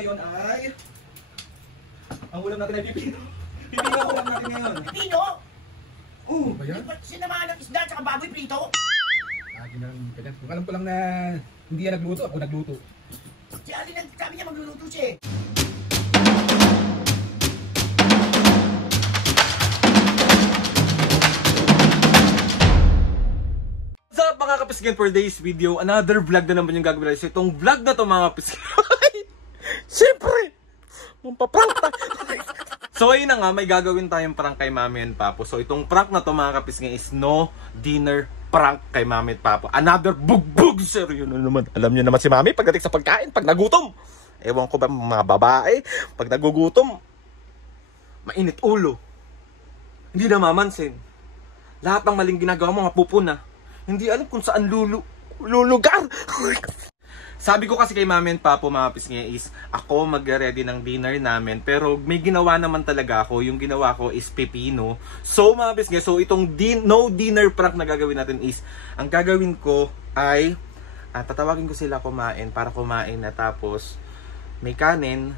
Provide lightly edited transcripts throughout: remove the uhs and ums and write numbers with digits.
ngayon ay... Ang ulam natin ay pipino. Pipino ang ulam natin ngayon. Pipino? Oo. Ba yan? Sinamahan ng isda at baboy prito? Kung alam ko lang na hindi yan nagluto, ako nagluto. Si Ali nagsabi niya magluluto siya eh. What's up mga kapisgan, for today's video, another vlog na naman yung gagawin natin. So itong vlog na to mga kapisgan, siyempre, mampaprank tayo. So ayun na nga, may gagawin tayong prank kay Mami and Papo. So itong prank na to mga kapisgan is no dinner prank kay Mami and Papo. Another bugbog sir, yun naman. Alam niyo naman si Mami pagdating sa pagkain, pag nagutom. Ewan ko ba mga babae, pag nagugutom, mainit ulo. Hindi na mamansin. Lahat ng maling ginagawa mo mapupuna. Hindi alam kung saan lulugar. Sabi ko kasi kay Mami and Papo mga pisngi is ako mag-ready ng dinner namin. Pero may ginawa naman talaga ako. Yung ginawa ko is pepino. So mga pisngi, so itong no dinner prank na gagawin natin is, ang gagawin ko ay tatawagin ko sila kumain para kumain na tapos may kanin.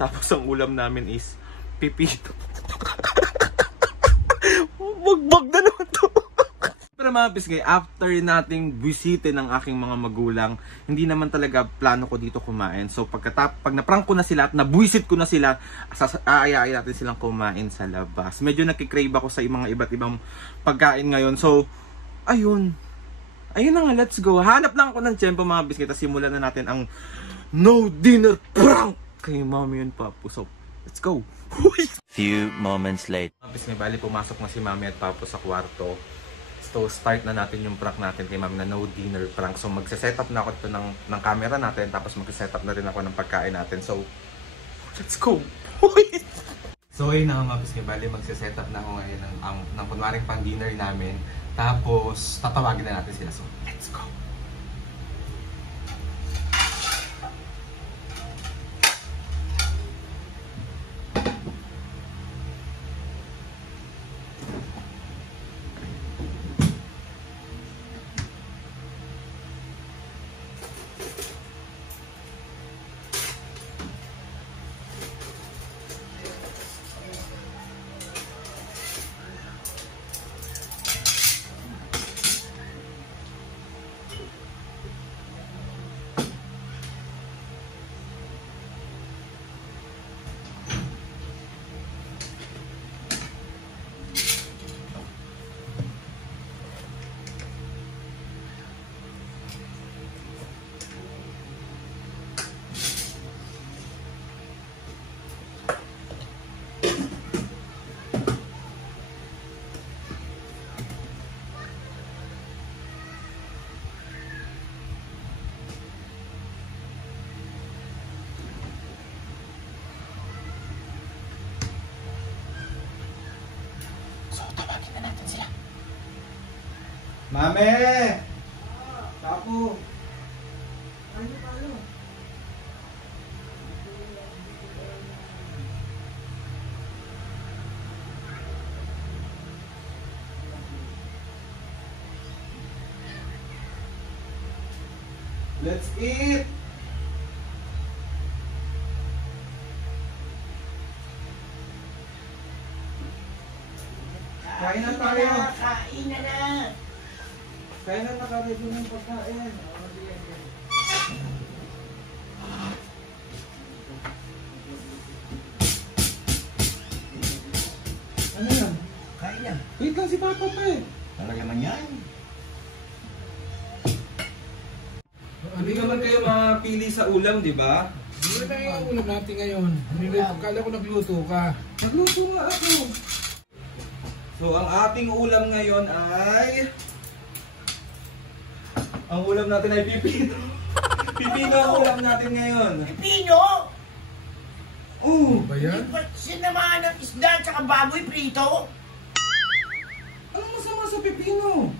Tapos ang ulam namin is pipito. Bagbag na naman to. Pero mga pisgay, after nating bisite ng aking mga magulang, hindi naman talaga plano ko dito kumain. So pag na-prank ko na sila at nabuisit ko na sila, aayain natin silang kumain sa labas. Medyo nakikrave ako sa mga iba't ibang pagkain ngayon. So, ayun. Ayun na nga, let's go. Hanap lang ako ng tiyempo mga pisgay. Tapos simulan na natin ang no dinner prank kay Mami and Papo. So, let's go. Few moments later. Mga pisgay, bali pumasok na si Mami at Papo sa kwarto. So start na natin yung prank natin kay Mami na no dinner prank. So magse-setup na ako ito ng camera natin, tapos magse-setup na rin ako ng pagkain natin. So let's go. So ayun na mga pisngi, bali magse-setup na ako ngayon ng kunwaring pang dinner namin. Tapos tatawagin na natin sila. So let's go. Mami! Papo! Ano tayo? Let's eat! Kain na tayo! Kain na na! Kaya na nakaredo ng pagkain. Ano yan? Kain na. Wait lang si Papa pa eh. Talaga man yan. Hindi naman kayo mapili sa ulam, di ba? Hindi na yung ulam natin ngayon. Kala ko nagluto ka. Nagluto nga ako. So ang ating ulam ngayon ay... Ang ulam natin ay pipino. Pipino ang ulam natin ngayon. Pipino? Oo. Ba yan? Sinamahan ng isda at baboy prito? Anong masama sa pipino?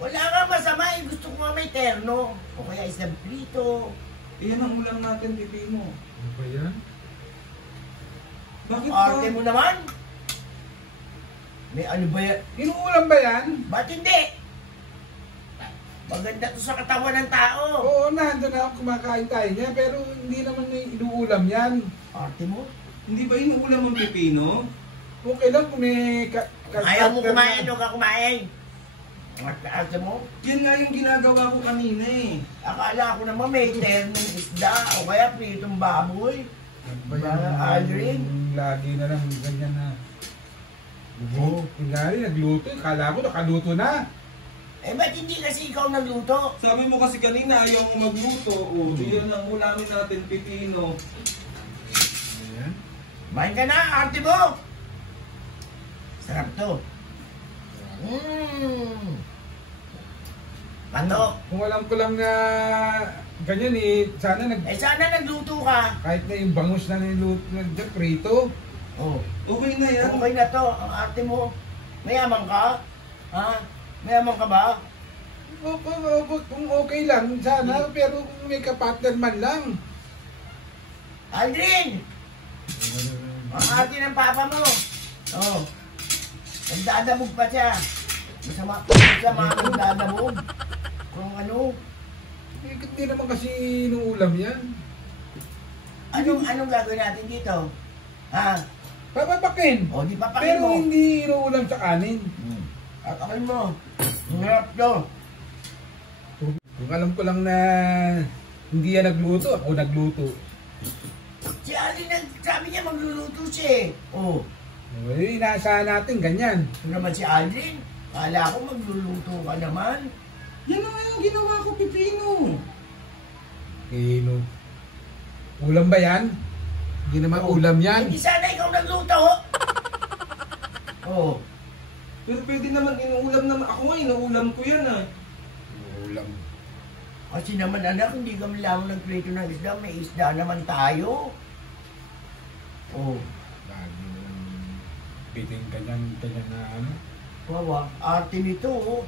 Wala nga masama eh. Gusto ko nga may terno. O kaya isda prito. Iyan ang ulam natin, pipino. Ano ba yan? Bakit ba? Arte mo naman. May ano ba yan? Inuulam ba yan? Ba't hindi? Maganda to sa katawan ng tao. Oo, nandun na ako kumakain tayo niya, pero hindi naman may inuulam yan. Arte mo? Hindi ba inuulam ang pipino? Okay lang kung may... Ayaw mo kumain, huwag ka kumain. Arte mo? Yan nga yung ginagawa ko kanina eh. Akala ko naman may ternong isda o kaya pritong baboy. Aldrin? Lagi na lang ganyan na. Oo. Kunwari, nagluto. Kala ko nakaluto na. Eh, ba't hindi kasi ikaw nagluto? Sabi mo kasi kanina ayaw mo magluto. O, yan ang ulamin natin, pipino. Ayan. Main ka na, arte mo! Sarap to. Pato. Kung alam ko lang na ganyan eh, sana Eh, sana nagluto ka. kahit na yung bangus na niluto, prito. Oh. Okay na yan. Okay na to, ang arte mo. Mayaman ka? Ha? Mayaman ka ba? Kung okay lang, sana, pero kung may kapatid man lang. Aldrin! Ang arte ng papa mo. Oh. Nagdadabog pa siya. Masama ang dadabog. Kung ano. Hindi naman kasi inuulam yan. Anong gagawin natin dito? Ha? Papapakin. O, di papakin Pero mo. hindi inuulam sa kanin. Papakin mo. Ang harap to. Kung alam ko lang na hindi yan nagluto, ako nagluto. Si Ali sabi niya magluluto siya eh. Oh. Eh, inaasahan natin ganyan. Ito naman si Aldrin. Kala ko magluluto ka naman. Yan na nga yung ginawa ko, pipino. Kino. Ulam ba yan? Hindi naman ulam yan. Hindi sana ikaw nagluto. Oh. Pero pwede naman inuulam naman. Ako nga inuulam ko yan ah. Ulam. Kasi naman anak, hindi kami lamang nagprito ng isda. May isda naman tayo. Oh. Lagi naman piting ganyan na ano. Wawa, arte nito oh.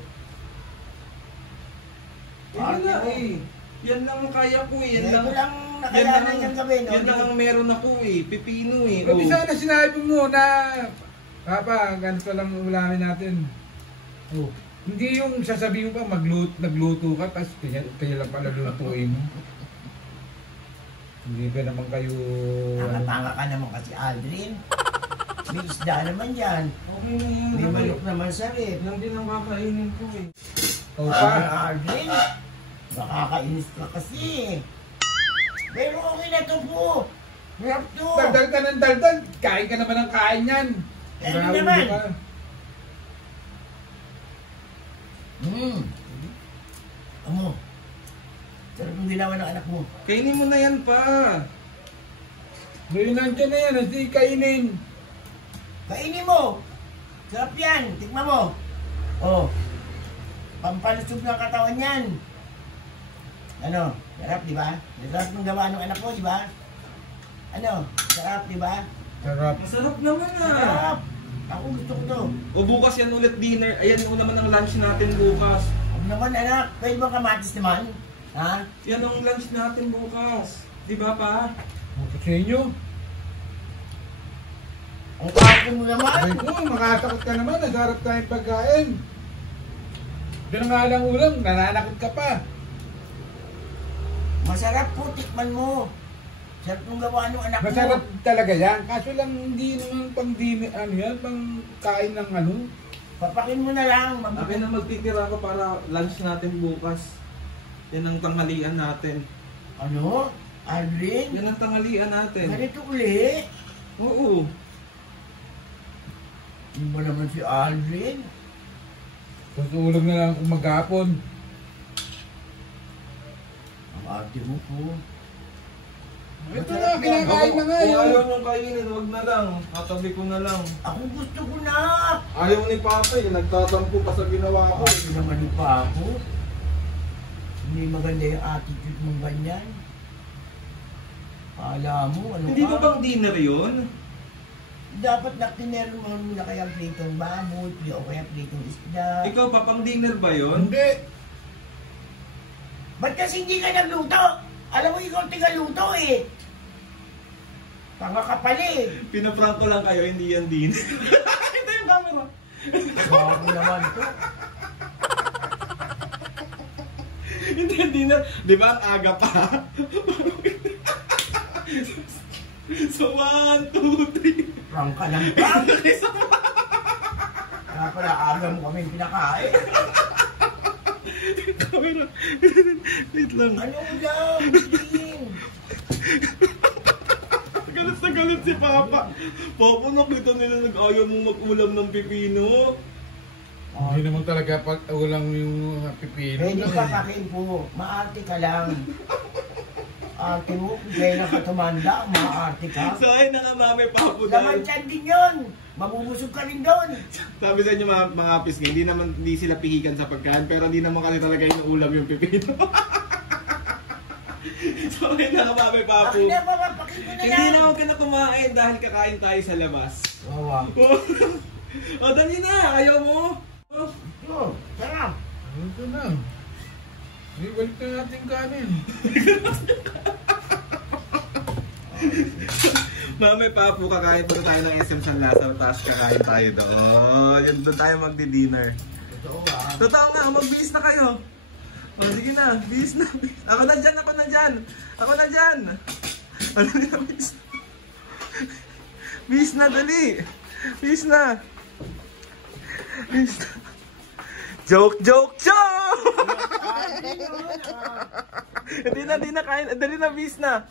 Yan na eh. Yan lang ang kaya ko eh. Yan Ito lang. lang nakayanan niyang gawin. Yan lang ang meron ako eh. Pipino eh. Pati sana sinabi mo na, Papa, ganito lang ulamin natin. Oh. Hindi yung sasabihin mo pa nagluto ka, tapos kaya lang pala lutuin mo. Hindi ba naman kayo... Nakatanga ka naman kasi Aldrin. May isda naman yan. Okay na yan. May manok naman sa rip. Lang din ang kakainin ko eh. Oh, pa. Aldrin, nakakainis ka kasi. Pero okay na to po. Hirap to. Daldal ka ng daldal, kain ka naman ng kain yan. Eh, ano Grabe naman? ka. Amo. Sarap yung ginawa ng anak mo. Kainin mo na yan pa. Ngayon nandiyan na yan, hindi kainin. Kainin mo. Sarap yan. Tikman mo. Oh. Pampalusog ng katawan yan. Ano? Sarap, di ba? Sarap ng gawa ng anak mo, di ba? Ano? Sarap, di ba? Sarap. Masarap naman ah. Sarap. Ako gusto ko to. O bukas yan ulit dinner. Ayan yung naman ang lunch natin bukas. Huwag naman anak. Pwede ba kamatis naman? Ha? Yan ang lunch natin bukas. Di ba pa? Buto sa inyo. Ang kapo mo naman. Ay ko, makatakot ka naman, nasarap tayong pagkain. Diyan nga lang ulam, nananakit ka pa. Masarap po. Tikman mo. Sarap ng gawa ng anak mo. Masarap talaga yan, kaso lang hindi naman pang dini, ano yan, pang kain ng ano. Papakin mo na lang. Akin na magtitira ko para lunch natin bukas. Yan ang tanghalian natin. Ano? Aldrin? Yan ang tanghalian natin. Ganito uli? Oo. Hindi ba naman si Aldrin? Tutulog na lang kung maghapon. Ang ate mo po. Ito na, kinakain na nga Kung yun. ayaw niyong kainin, wag na lang. Tatabi ko na lang. Ako gusto ko na. Ayaw ni Papa eh, nagtatampo pa sa ginawa ko. Ako naman pa ako. Hindi maganda yung attitude mong ganyan. Alam mo, ano Hindi ka? ba bang dinner yun? Dapat nakinero mo muna kaya pritong baboy, o kaya pritong isda. Ikaw pa, pang dinner ba yun? Hindi. Ba't kasi hindi ka nagluto? Alam mo, ikaw tigaluto eh. Tanga ka pala eh. Pinaprank ko lang kayo, hindi yan dinner. Ito yung camera. Bago naman to. Hindi na. Di ba ang aga pa? So, 1, 2, 3. Prank ka lang ba? Kaya pala aga mo kami pinakain. Camera. Wait lang. Ano daw? Din. Galit na galit si Papa. Papa, nakita nila nag-ayaw mong mag-ulam ng pipino. Hindi naman talaga pag ulang yung pipino. Pwede ka Pakimpo. Maarte ka lang. Ate mo, kaya nakatumanda, maarte ka. So, ayun na nga mami, Papo. Laman tiyan din yun. Mabubusog ka rin doon. Sabi sa inyo mga pisngi, hindi sila pihikan sa pagkain, pero hindi naman kasi talaga inuulam yung pipino. So, ayun na nga mami, Papo. Akin na, papapakin mo na yan. Hindi naman ka na kumain dahil kakain tayo sa labas. Wawa. O, dali na! Ayaw mo! Oh, sarap. Ito na. Balik na natin kanin. Mami, Papo, kakain pa tayo ng SM San Lazaro, tapos kakain tayo doon. Yun, doon tayo magdi-dinner. Totoo ah. Totoo nga, magbihis na kayo. O, sige na, bihis na. Ako na dyan, ako na dyan. Ako na dyan. Ano na, bihis na. Bihis na, dali. Bihis na. Bihis na. Joke, joke, joke! Hindi na kain. Dali na, bihis na.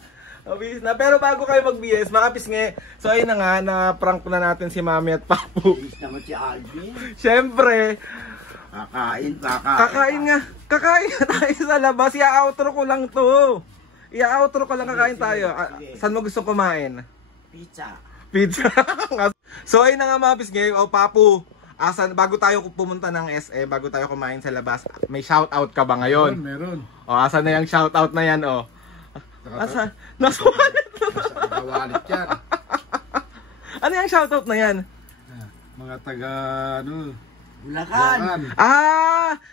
O, bihis na. Pero bago kayo mag-BS, mga pisngi. So, ayun na nga, na-prank na natin si Mami at Papo. Bis naman si Alvin. Siyempre, Kakain. kakain nga tayo sa labas. I-outro ko lang to. I-outro ko lang, kakain tayo. Saan mo gusto kumain? Pizza. Pizza. So ayun na nga mga pisngi. O Papo, bago tayo pumunta ng SM, bago tayo kumain sa labas, may shoutout ka ba ngayon? Meron. O asan na yung shoutout na yan o? Asa? Nasa wallet. Nakawalit yan. Ano yung shoutout na yan? Mga taga, ano, Bulacan.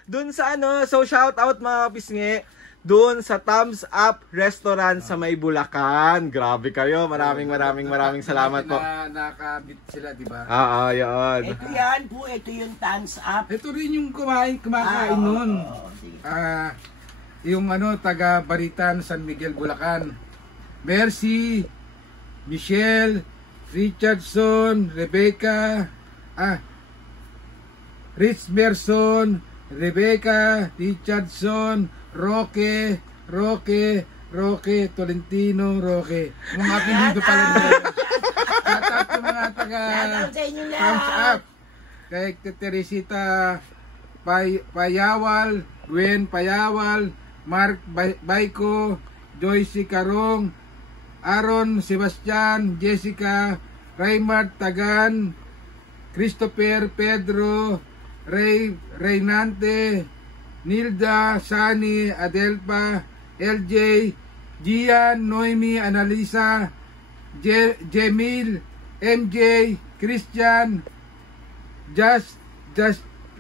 Dun sa ano, so shout out mga pisngi, dun sa Thumbs Up Restaurant sa May Bulacan. Grabe kayo, maraming salamat po. Nakabit sila, di ba? Yun. Ito yan po, ito yung thumbs up. Ito rin yung kumakain nun. Yung ano, taga Baritan, San Miguel, Bulacan. Mercy, Michelle, Richardson, Rebecca, Rich Merson, Rebecca, Richardson, Roque, Tolentino, Roque. Mga apelido pala nila. Shout out yung mga taga Shoutout sa inyo lahat. Thumbs Up. Kay Teresita Payawal, Gwen Payawal, Mark Baiko, Joyce Carong, Aaron Sebastian, Jessica, Raymart Tagan, Christopher Pedro, Reynante, Nilda, Sani, Adelpa, LJ, Gian, Noemi, Analisa, Jemil, MJ, Christian, Just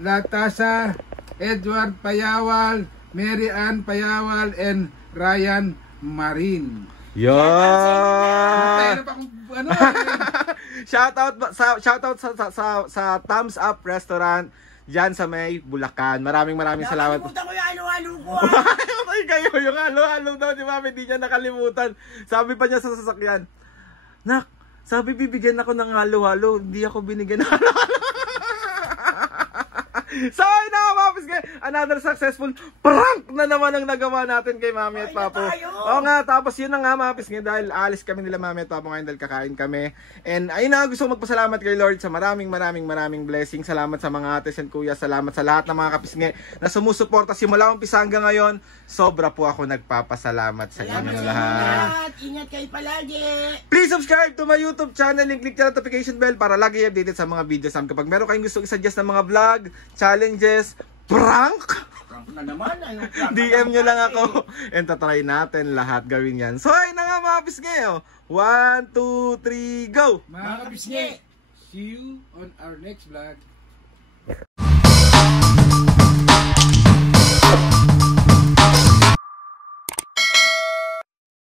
Latasa, Edward Payawal, Mary Ann Payawal, and Ryan Marin. Yan. Ano, Shoutout sa Thumbs Up Restaurant diyan sa May Bulacan. Maraming salamat. Nakalimutan ko yung ano-ano ko. Ay kayo, yung halo-halo daw ni Mami, di niya nakalimutan. Sabi pa niya sa sasakyan, Nak, sabi bibigyan ako ng halo-halo, hindi ako binigyan ng halo-halo. So, ayun na mga pisngi, another successful prank na naman ang nagawa natin kay Mami at Papo. Oo nga, tapos yun na nga mga pisngi, dahil alis kami nila Mami at Papo ngayon dahil kakain kami. And ayun na, gusto magpasalamat kay Lord sa maraming blessing. Salamat sa mga ates and kuya, salamat sa lahat ng mga kapisngi na sumusuporta simula umpisa hanggang ngayon. Sobra po ako nagpapasalamat sa inyong lahat. Ingat kayo palagi. Please subscribe to my YouTube channel and click the notification bell para lagi updated sa mga videos namin. Kapag meron kayong gusto i-suggest ng mga vlog, challenges, prank, Na naman, DM nyo lang ako and tatry natin lahat gawin yan. So ayun na nga mga pisngi, 1, 2, 3, go! mga kapisngi, see you on our next vlog.